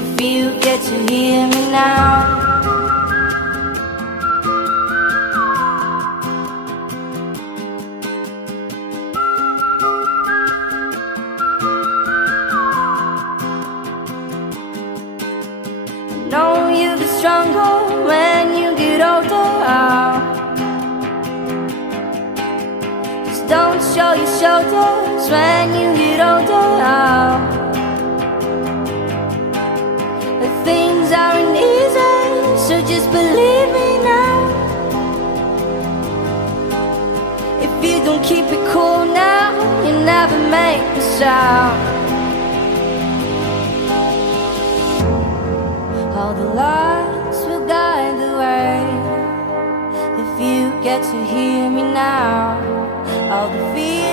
if you get to hear me now. Know you get stronger when you get older. Just don't show your shoulders when you get older. But things aren't easy, so just believe me now. If you don't keep it cool now, you never make a sound. All the lights will guide the way, if you get to hear me now. All the fears